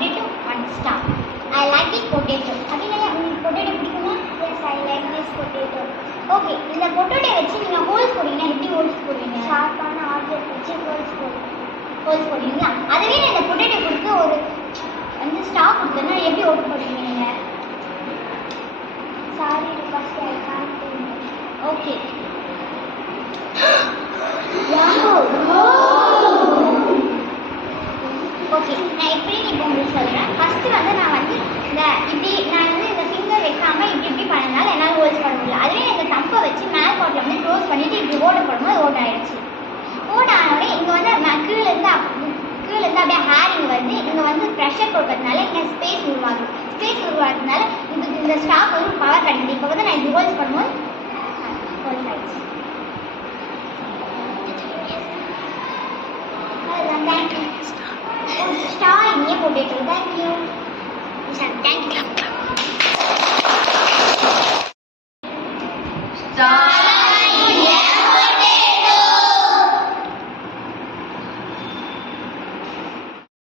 potato, 1 star. I like this potato. அப்படின்னா உங்களுக்கு potato பிடிக்குமா? Yes, I like this potato. Okay, இந்த potato வச்சு நீங்க ஹோல்ஸ் போடுவீங்க. எப்படி ஹோல்ஸ் போடுவீங்க? ஷார்ப்பான ஆப்ஜெக்ட் வச்சு ஹோல்ஸ் போடுவீங்களா? அதுவே நான் இந்த potato கொடுத்து ஒரு வந்து ஸ்டார் கொடுத்தேன்னா எப்படி ஓட்டு போடுவீங்க நீங்க? Sorry, because I can't do it. Okay. Okay, நான் எப்படி இப்போ உங்களுக்கு சொல்கிறேன். ஃபஸ்ட்டு வந்து நான் வந்து இந்த ஃபிங்கர் வைக்காமல் இப்படி பண்ணனால என்னால் ஹோல்ஸ் பண்ண முடியல. அதுவே இந்த தம்பை வச்சு மேல் பாட்டில் வந்து க்ளோஸ் பண்ணிவிட்டு இப்படி ஓட போடும்போது ஓட் ஆகிடுச்சு. ஓட் ஆனோடனே இங்கே வந்து கீழேருந்து அப்படியே ஹேரிங் வருது. இங்கே வந்து ப்ரெஷர் கொடுக்கறதுனால இங்கே ஸ்பேஸ் உருவாகுது. ஸ்பேஸ் உருவாகிறதுனால இந்த ஸ்டாக் வந்து பவர் கிடைக்குது. இப்போ வந்து நான் இப்படி ஹோல்ஸ் பண்ணும்போது ஹோல்ஸ் ஆகிடுச்சு. Thank you. Star in your potato. Thank you. Thank you. Star.